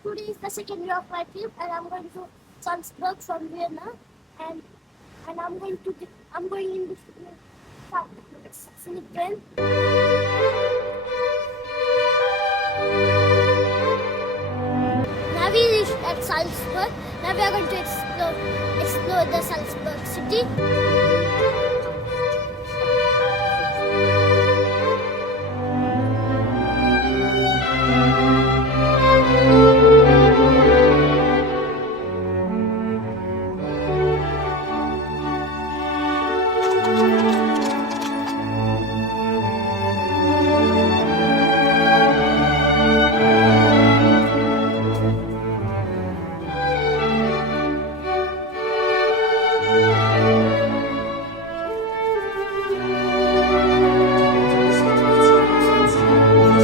Today is the second day of my trip, and I'm going to Salzburg from Vienna, and I'm going in this scenic train. Now we reached at Salzburg. Now we are going to explore the Salzburg city.